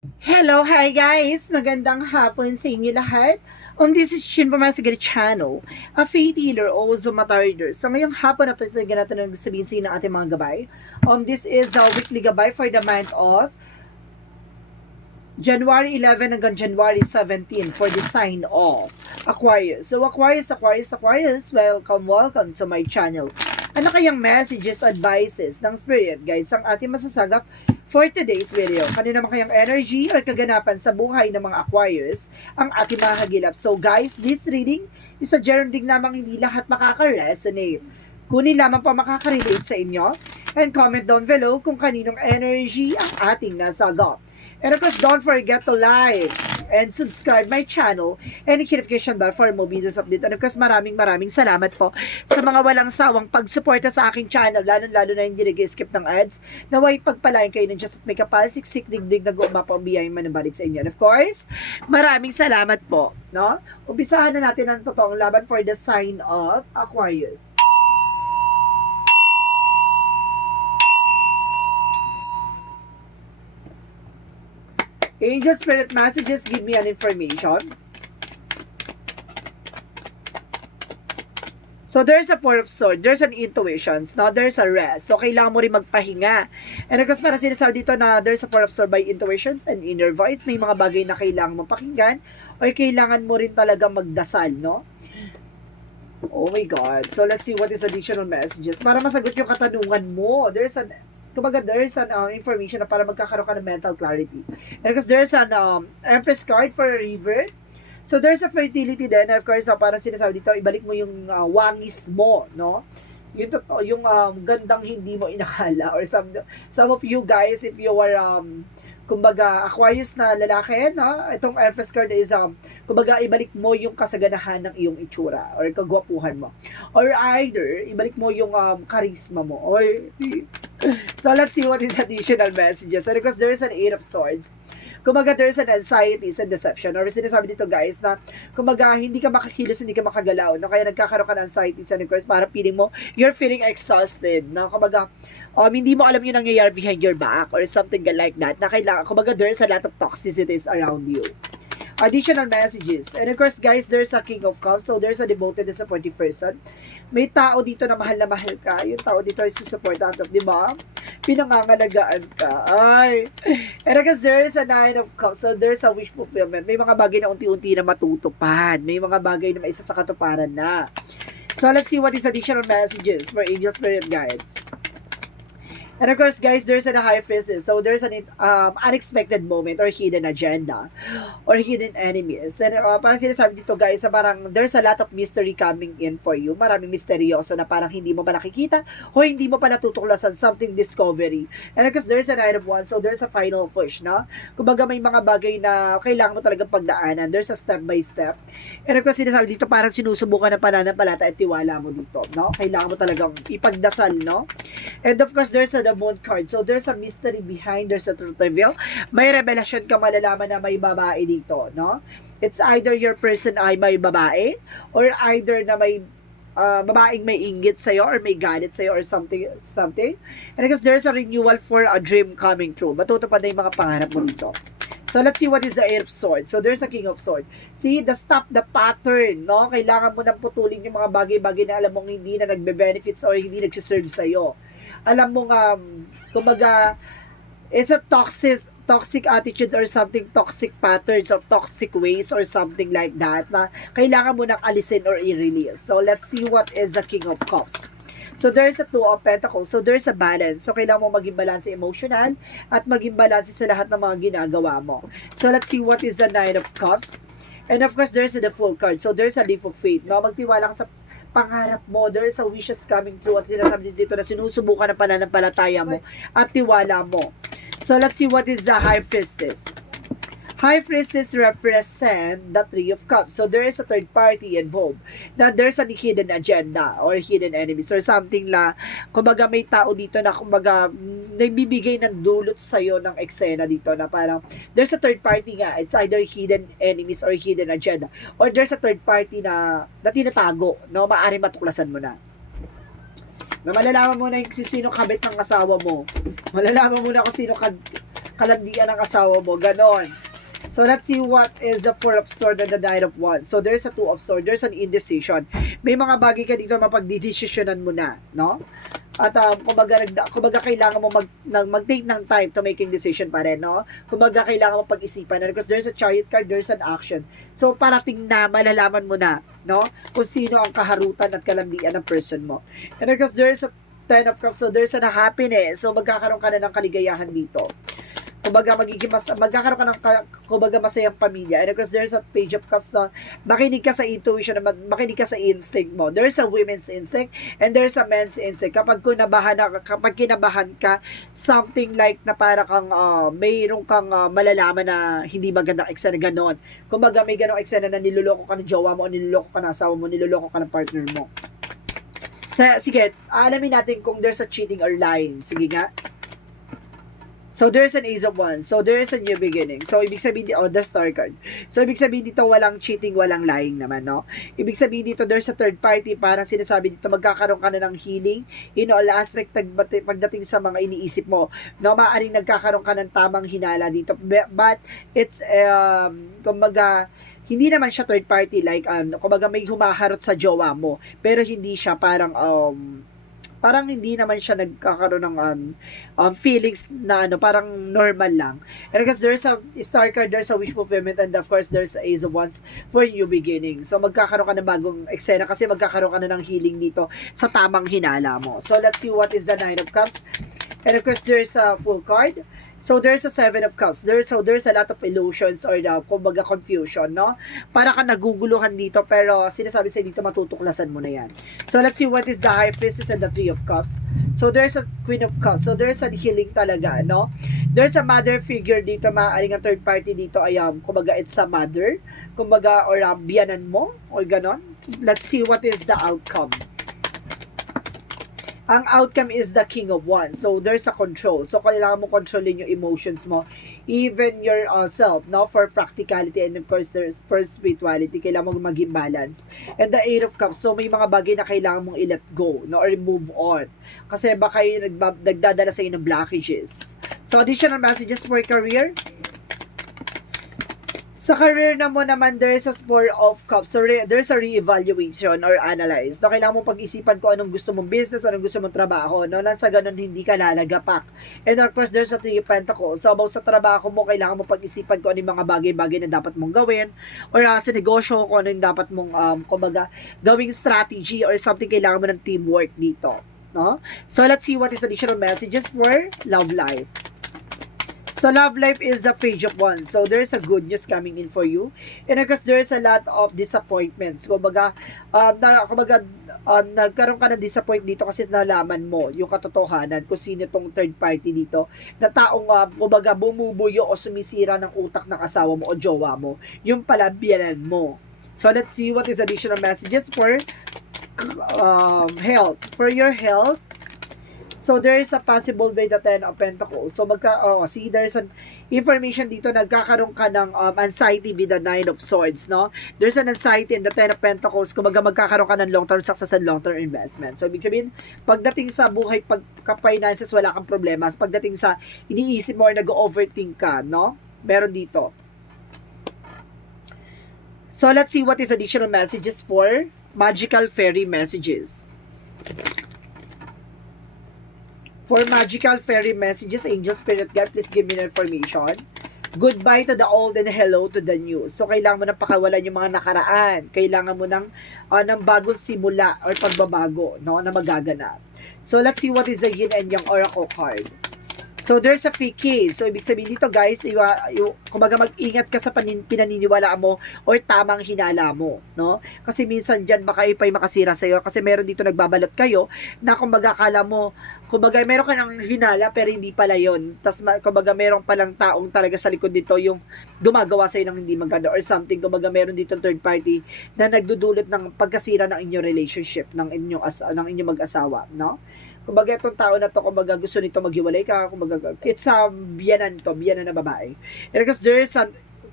Hello, hi guys! Magandang hapon sa inyo lahat. This is Shin Pamasigari Channel, a faith healer, also matarder. So ngayong hapon na tatagan natin ang sabihin sa inyo ng ating mga gabay. This is a weekly gabay for the month of January 11 hanggang January 17 for the sign of Aquarius. So Aquarius, welcome to my channel. Ano kayang messages, advices ng Spirit, guys, ang ating masasagap for today's video? Kanina naman kayang energy or kaganapan sa buhay ng mga Aquarius ang ating mga hagilap. So guys, this reading is a general dig namang hindi lahat makaka-resonate. Kunin lamang pa makaka-relate sa inyo and comment down below kung kaninong energy ang ating nasagap. And of course, don't forget to like and subscribe my channel and notification bell for more videos update. And of course, maraming salamat po sa mga walang sawang pagsuporta sa aking channel, lalo na hindi nag-skip ng ads. Naway pagpalain kayo ng just may kapal, siksik, digdig na guuma po ang biyayang manabalik sa inyo. And of course, maraming salamat po. No? Umpisahan na natin ang totoong laban for the sign of Aquarius. Angel Spirit Messages, give me an information. So, there's a Four of Swords, there's an intuitions, no? There's a rest. So, kailangan mo rin magpahinga. And of course, para sinasabi dito na there's a Four of Swords by intuitions and inner voice. May mga bagay na kailangan mo pakinggan or kailangan mo rin talaga magdasal, no? Oh my God. So, let's see what is additional messages. Para masagot yung katanungan mo, there's an information na para magkakaroon ka ng mental clarity. And because there's an Empress card for a river. So there's a fertility then. Of course, parang sinasabi dito, ibalik mo yung wangis mo, no? Yung gandang hindi mo inakala. Or some of you guys, if you are kumbaga Aquarius na lalaki, no? Itong Empress card is kumbaga ibalik mo yung kasaganahan ng iyong itsura or kagwapuhan mo. Or either ibalik mo yung charisma mo or so let's see what is additional messages. And because there is an Eight of Swords, kumbaga there's an anxiety and deception. Or sinasabi dito guys na kumbaga hindi ka makakilos, hindi ka makagalaw. No? Kaya nagkakaroon ka ng anxiety and of course para feeling mo, you're feeling exhausted. No? Kumbaga, hindi mo alam yung nangyayari behind your back or something like that. Na kailangan, kumbaga there's a lot of toxicities around you. Additional messages. And of course, guys, there's a King of Cups. So, there's a devoted and supportive person. May tao dito na mahal ka. Yung tao dito ay susuportahan ka. Di ba? Pinangangalagaan ka. Ay. And I guess there is a Nine of Cups. So, there's a wish fulfillment. May mga bagay na unti-unti na matutupad. May mga bagay na maisa sa katuparan na. So, let's see what is additional messages for Angel Spirit Guides. And of course, guys, there's a High Priestess. So, there's an unexpected moment or hidden agenda or hidden enemies. And parang sinasabi dito, guys, parang there's a lot of mystery coming in for you. Maraming misteryoso na parang hindi mo pa nakikita o hindi mo pa natutuklasan something discovery. And of course, there's a Nine of Wands. So, there's a final push, no? Kumbaga, may mga bagay na kailangan mo talagang pagdaanan. There's a step by step. And of course, sinasabi dito, parang sinusubukan ng pananampalata at tiwala mo dito, no? Kailangan mo talagang ipagdasal, no? And of course, there's a the Moon card. So, there's a mystery behind, there's a truth reveal. May revelasyon ka malalaman na may babae dito, no? It's either your person ay may babae or either na may babaeng may inggit sa'yo or may galit sa'yo or something. And because there's a renewal for a dream coming true. Matutupad na yung mga pangarap mo dito. So, let's see what is the Eight of Swords. So, there's a King of Swords. See, stop the pattern, no? Kailangan mo nang putulin yung mga bagay-bagay na alam mong hindi na nagbe-benefits or hindi nagsiserve sa'yo. Alam mo nga, kumbaga, it's a toxic attitude or something, toxic patterns or toxic ways or something like that na kailangan mo nang alisin or i-release. So, let's see what is the King of Cups. So, there's a Two of Pentacles. So, there's a balance. So, kailangan mo maging balance emotional at maging balance sa lahat ng mga ginagawa mo. So, let's see what is the Nine of Cups. And of course, there's the Fool card. So, there's a Leap of Faith. No? Magtiwala ka sa pangarap mo, there's a wishes coming true at sinasabi dito na sinusubukan ng pananampalataya mo at tiwala mo. So, let's see what is the High Priestess. High Priestess represent the Three of Cups. So, there is a third party involved. Na there's a hidden agenda or hidden enemies or something la, kumbaga may tao dito na kumbaga nagbibigay ng dulot sa'yo ng eksena dito na parang there's a third party nga. It's either hidden enemies or hidden agenda. Or there's a third party na tinatago, no? Maaaring matuklasan mo na. Na malalaman mo na yung sino kabit ng asawa mo. Malalaman mo na kung sino kalandian ng asawa mo, ganon. So let's see what is the Four of Swords and the Knight of Wands. So there's a Two of Swords, there's an indecision. May mga bagay ka dito mapagdidesisyonan mo na, no? At kumbaga kailangan mo mag-take ng time to making decision pa rin, no? Kumbaga kailangan mo pag-isipan na because there's a Chariot card, there's an action. So parating na malalaman mo na, no? Kung sino ang kaharutan at kalandian ng person mo. And because there's a Ten of Cups, so there's a happiness. So magkakaroon ka na ng kaligayahan dito. Kumbaga magkakaroon ka ng kumbaga masayang pamilya. And of course, there's a Page of Cups na makinig ka sa intuition, makinig ka sa instinct mo. There's a women's instinct and there's a men's instinct. Kapag kinabahan ka, something like na para kang mayroong kang malalaman na hindi magandang eksena, ganon. Kumbaga may ganong eksena na niloloko ka ng jowa mo o niloloko ka ng asawa mo, niloloko ka ng partner mo. Sige, alamin natin kung there's a cheating or lying. Sige nga. So, there's an Ace of Wands. So, there is a new beginning. So, ibig sabihin dito, the Star card. So, ibig sabihin dito, walang cheating, walang lying naman, no? Ibig sabihin dito, there's a third party. Parang sinasabi dito, magkakaroon ka na ng healing in all aspect pagdating sa mga iniisip mo. No, maaaring nagkakaroon ka ng tamang hinala dito. But, it's, kumbaga, hindi naman siya third party. Like, kumbaga, may humaharot sa jowa mo. Pero, hindi siya parang, parang hindi naman siya nagkakaroon ng feelings na parang normal lang. And because there's a Star card, there's a wish fulfillment, and of course, there's a Ace of Wands for new beginning. So, magkakaroon ka ng bagong eksena kasi magkakaroon ka na ng healing dito sa tamang hinala mo. So, let's see what is the Nine of Cups. And of course, there's a Full card. So, there's a Seven of Cups. There's a lot of illusions or kumbaga confusion, no? Para ka naguguluhan dito, pero sinasabi sa'yo dito, matutuklasan mo na yan. So, let's see what is the High Priestess and the Three of Cups. So, there's a Queen of Cups. So, there's a healing talaga, no? There's a mother figure dito, maaaring ang third party dito ay, kumbaga, it's a mother, kumbaga, or biyanan mo, or ganon. Let's see what is the outcome. Ang outcome is the King of Wands. So, there's a control. So, kailangan mo kontrolin yung emotions mo. Even yourself, no? For practicality and of course, there's for spirituality. Kailangan mo maging balance. And the Eight of Cups. So, may mga bagay na kailangan mong i-let go, no? Or move on. Kasi baka nagdadala sa inyo ng blockages. So, additional messages for career. Sa career naman, there's a Four of Cups. So, there's a re-evaluation or analyze. No, kailangan mong pag-isipan ko anong gusto mong business, anong gusto mong trabaho. No, nang sa ganun, hindi ka lalagapak. And of course, there's a Three of Pentacles. So, about sa trabaho mo, kailangan mong pag-isipan ko ano yung mga bagay-bagay na dapat mong gawin. Or sa negosyo, kung ano yung dapat mong, kumbaga, gawing strategy or something, kailangan mo ng teamwork dito. No? So, let's see what is additional messages for love life. So, love life is the Page of Wands. So, there's a good news coming in for you. And of course, there's a lot of disappointments. Kumbaga, nagkaroon ka ng disappoint dito kasi nalaman mo yung katotohanan kung sino tong third party dito na taong, kumbaga, bumubuyo o sumisira ng utak ng asawa mo o jowa mo. Yung pala, biyanan mo. So, let's see what is additional messages for health. For your health, so, there is a possible way the Ten of Pentacles. So, see, there's an information dito, nagkakaroon ka ng anxiety with the Nine of Swords, no? There's an anxiety in the Ten of Pentacles, kumbaga magkakaroon ka ng long-term success and long-term investment. So, ibig sabihin, pagdating sa buhay, pagka-finances, wala kang problema. Pagdating sa iniisip mo or nag-overthink ka, no? Meron dito. So, let's see what is additional messages for magical fairy messages. For magical fairy messages, angel, spirit guide, please give me the information. Goodbye to the old and hello to the new. So, kailangan mo nang pakawalan yung mga nakaraan. Kailangan mo ng bagong simula or pagbabago, no, na magaganap. So, let's see what is the yin and yang oracle card. So, there's a fake case. So, ibig sabihin dito, guys, kumbaga mag-ingat ka sa pinaniniwalaan mo or tamang hinala mo, no? Kasi minsan dyan, baka ipay makasira sa'yo. Kasi meron dito nagbabalot kayo na kumbaga kala mo, kumbaga meron ka ng hinala pero hindi pala yun. Tapos, kumbaga meron palang taong talaga sa likod dito yung gumagawa sa'yo ng hindi maganda or something. Kumbaga meron dito third party na nagdudulot ng pagkasira ng inyong relationship, ng inyong mag-asawa, no? Kumbaga itong tao na to, kumbaga gusto nito maghiwalay ka, kumbaga it's a biyanan na babae. And because there is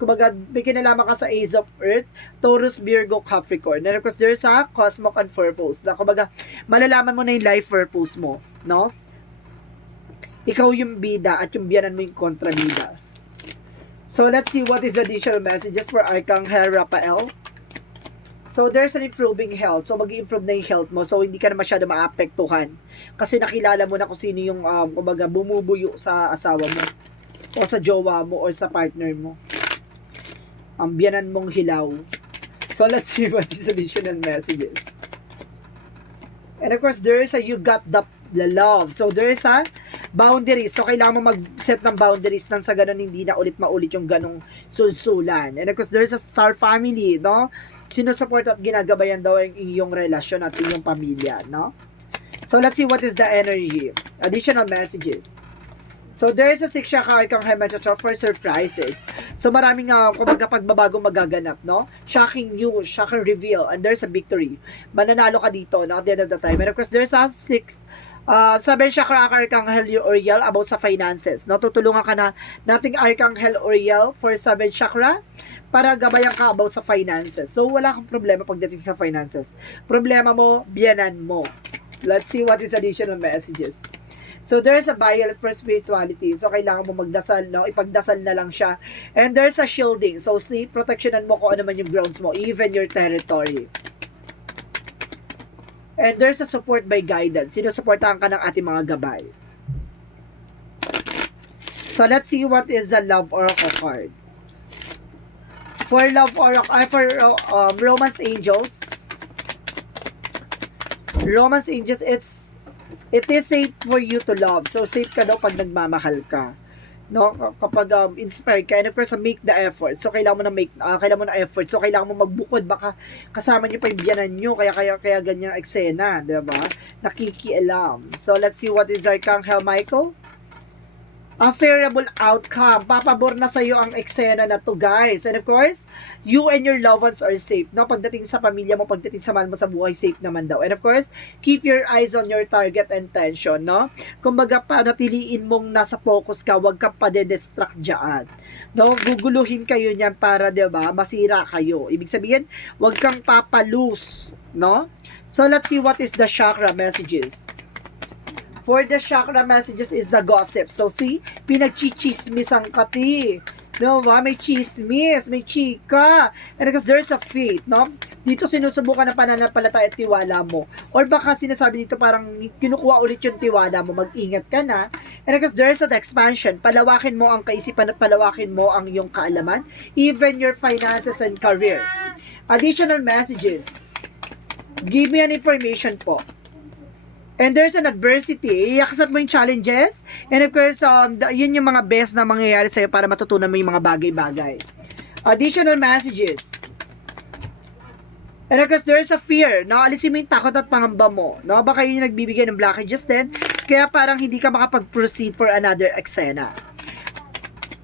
kumbaga may kinalaman ka sa Ace of Earth, Taurus, Virgo, Capricorn. And because there's a Cosmic and purpose. Na kumbaga malalaman mo na yung life purpose mo, no? Ikaw yung bida at yung biyanan mo yung kontrabida. So, let's see what is additional messages for Arcangel Raphael. So, there's an improving health. So, mag-improve na yung health mo. So, hindi ka na masyado maapektuhan. Kasi nakilala mo na kung sino yung, kumbaga, bumubuyo sa asawa mo. O sa jowa mo or sa partner mo. Ang biyanan mong hilaw. So, let's see what is additional messages. And of course, there is a you got the love. So, there is a boundaries. So, kailangan mo mag-set ng boundaries nang sa ganun hindi na ulit maulit yung ganong sulsulan. And of course, there is a star family, no? Sinusupport at ginagabayan daw ang iyong relasyon at iyong pamilya, no? So, let's see what is the energy. Additional messages. So, there is a 6 chakra Arcangel Metatron for surprises. So, maraming kumbaga pagbabago magaganap, no? Shocking news, shocking reveal, and there's a victory. Mananalo ka dito, no? At the end of the time. And of course, there's a 7 chakra Arcangel Uriel about sa finances, no? Tutulungan ka na nating Arcangel Uriel for 7 chakra para gabayan ka about sa finances. So, wala kang problema pagdating sa finances. Problema mo, biyanan mo. Let's see what is additional messages. So, there's a violet for spirituality. So, kailangan mo magdasal, no? Ipagdasal na lang siya. And there's a shielding. So, see, protectionan mo kung ano man yung grounds mo, even your territory. And there's a support by guidance. Sinusuportahan ka ng ating mga gabay. So, let's see what is the love oracle card. For love oracle, for romance angels. Romance angels, it is safe for you to love. So, safe ka daw pag nagmamahal ka. No? Kapag inspired ka, and of course, make the effort. So, kailangan mo na effort. So, kailangan mo magbukod. Baka kasama niyo pa yung biyanan niyo. Kaya ganyan eksena. Diba? Nakikialam. So, let's see what is Arcangel Michael. A favorable outcome. Papabor na sa'yo ang eksena na to, guys. And of course, you and your loved ones are safe. No? Pagdating sa pamilya mo, pagdating sa mahal mo sa buhay, safe naman daw. And of course, keep your eyes on your target and tension. No? Kumbaga, panatiliin mong nasa focus ka, huwag ka pa de-distract dyan. No? Guguluhin kayo niyan para, diba, masira kayo. Ibig sabihin, huwag kang papalose. No? So, let's see what is the chakra messages. For the chakra messages is the gossip. So, see, pinagchichismis ang kati. No, ba? May chismis, may chika. And because there's a faith, no? Dito sinusubukan ng pananampalataya at tiwala mo. Or baka sinasabi dito parang kinukuha ulit yung tiwala mo. Mag-ingat ka na. And because there's an expansion. Palawakin mo ang kaisipan at palawakin mo ang iyong kaalaman. Even your finances and career. Additional messages. Give me an information po. And there's an adversity. Iakasap mo yung challenges. And of course, yun yung mga best na mangyayari sa'yo para matutunan mo yung mga bagay-bagay. Additional messages. And of course, there's a fear. No? Alisin mo yung takot at pangamba mo. No? Baka yun yung nagbibigay ng blockages din. Kaya parang hindi ka makapag-proceed for another eksena.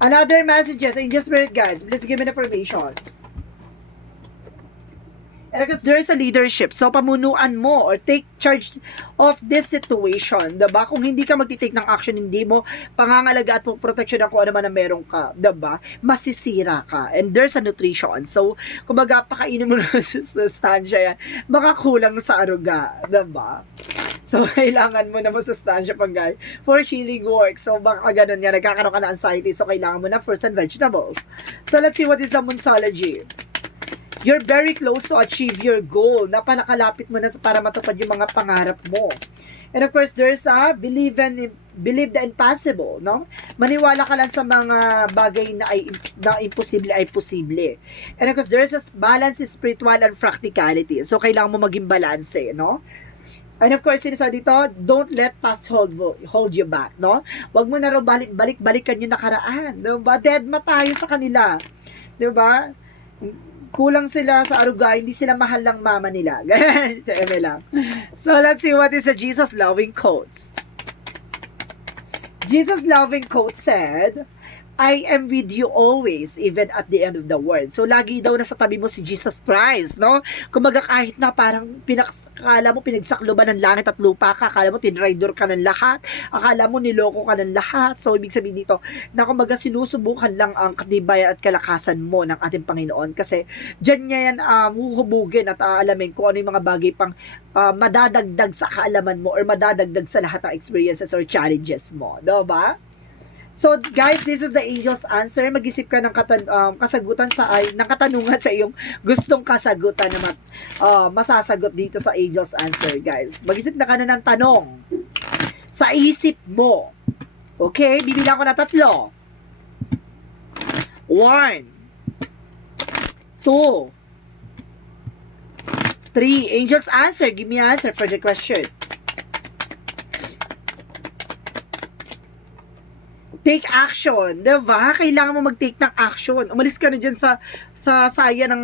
Another messages. Angel Spirit Guides, please give me information. And because there is a leadership, so pamunuan mo or take charge of this situation, diba? Kung hindi ka magtitake ng action, hindi mo pangangalaga at protection ng kung ano man na meron ka, diba? Masisira ka. And there's a nutrition. So, kumbaga, pakainin mo na sa sustansya yan, baka kulang sa aruga, diba? So, kailangan mo na masustansya pang guys for healing work. So, baka ganun yan, nagkakaroon ka na anxiety, so kailangan mo na fruits and vegetables. So, let's see what is the Monsology. You're very close to achieve your goal. Napanakalapit mo na para matupad yung mga pangarap mo. And of course, there's a believe the impossible, no? Maniwala ka lang sa mga bagay na imposible ay posible. And of course, there's a balance spiritual and practicality. So, kailangan mo maging balance, no? And of course, sinasabi dito, don't let past hold you back, no? Huwag mo na raw balik-balikan yung nakaraan. Diba? Dead ma tayo sa kanila. Diba? Kulang sila sa aruga, hindi sila mahal ng mama nila. So, let's see what is the Jesus loving quotes. Jesus loving quote said, I am with you always, even at the end of the world. So, lagi daw nasa tabi mo si Jesus Christ, no? Kumaga kahit na parang akala mo pinagsakloban ng langit at lupa ka, akala mo tinraidor ka ng lahat, akala mo niloko ka ng lahat. So, ibig sabihin dito, na kumaga sinusubukan lang ang katibayan at kalakasan mo ng ating Panginoon. Kasi, dyan niya yan huhubugin at aalamin kung ano yung mga bagay pang madadagdag sa kaalaman mo or madadagdag sa lahat ng experiences or challenges mo. Diba? So guys, this is the angel's answer. Mag-isip ka ng kasagutan ng katanungan sa iyong gustong kasagutan na masasagot dito sa angel's answer, guys. Mag-isip na ka na ng tanong sa isip mo. Okay, bibilang ko na 3. 1, 2, 3. Angel's answer. Give me an answer for the question. Take action, diba? Kailangan mo mag-take ng action. Umalis ka na dyan sa saya ng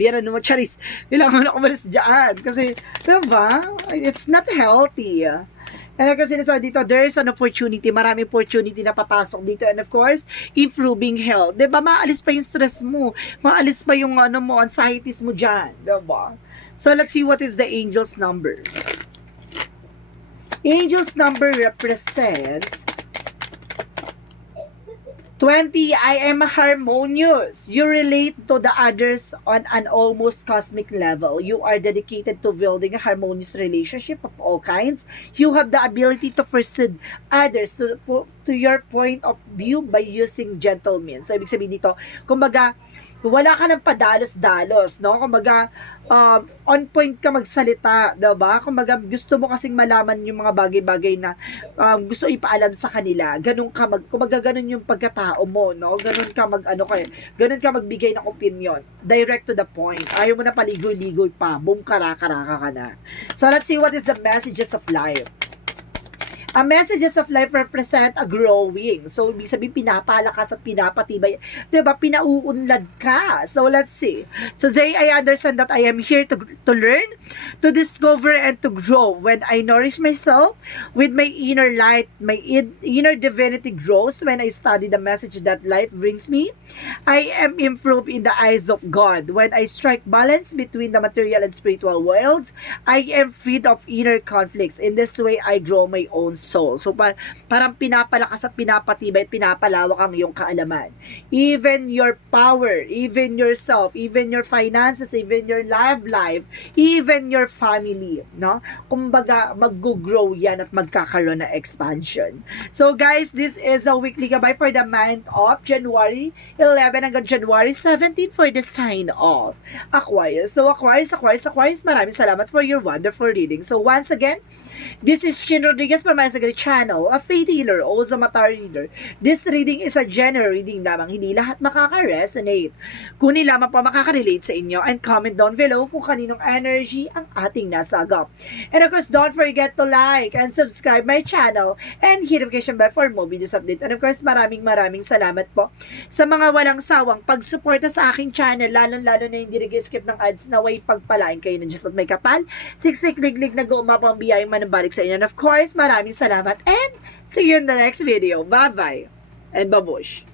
biyana mo, charis. Kailangan mo na umalis dyan. Kasi, diba? It's not healthy. And kasi sinasabi dito, there's an opportunity, maraming opportunity na papasok dito. And of course, improving health. Diba? Maalis pa yung stress mo. Maalis pa yung anxieties mo dyan. Diba? So, let's see what is the angel's number. Angel's number represents 20. I am harmonious. You relate to the others on an almost cosmic level. You are dedicated to building a harmonious relationship of all kinds. You have the ability to persuade others to your point of view by using gentle means. So, ibig sabihin dito, kumbaga, wala ka ng padalos-dalos, no? Kumbaga, on point ka magsalita, diba? Kumbaga, gusto mo kasing malaman yung mga bagay-bagay na gusto ipaalam sa kanila. Ganun ka kumbaga, ganun yung pagkatao mo, no? Ganun ka ganun ka magbigay ng opinion. Direct to the point. Ayaw mo na paligoy-ligoy pa. Boom, karaka-raka ka na. So, let's see what is the messages of life. Ang messages of life represent a growing. So, ibig sabihin, pinapalakas at pinapatibay. Diba? Pinauunlad ka. So, let's see. So, Zay, I understand that I am here to learn, to discover, and to grow. When I nourish myself with my inner light, my inner divinity grows. When I study the message that life brings me, I am improved in the eyes of God. When I strike balance between the material and spiritual worlds, I am freed of inner conflicts. In this way, I grow my own soul. So, parang pinapalakas at pinapatibay at pinapalawak ang iyong kaalaman. Even your power, even yourself, even your finances, even your love life, even your family, no? Kumbaga, mag-grow yan at magkakaroon ng expansion. So, guys, this is a weekly gabay for the month of January 11 hanggang January 17 for the sign of Aquarius. So, Aquarius, maraming salamat for your wonderful reading. So, once again, this is Chin Rodriguez from my Sagari channel, a faith healer, also mata reader. This reading is a general reading lamang, hindi lahat makaka-resonate. Kunin lamang po makaka-relate sa inyo and comment down below kung kaninong energy ang ating nasagap. And of course, don't forget to like and subscribe my channel and hit notification bell for more videos update. And of course, maraming salamat po sa mga walang sawang pagsuporta sa aking channel, lalo na hindi nag-skip ng ads na way pagpalain kayo ng Diyos at may kapal. Siksik, liglig, nag-uumapang biyayang manambalik sa inyo. And of course, maraming salamat and see you in the next video. Bye-bye and babush!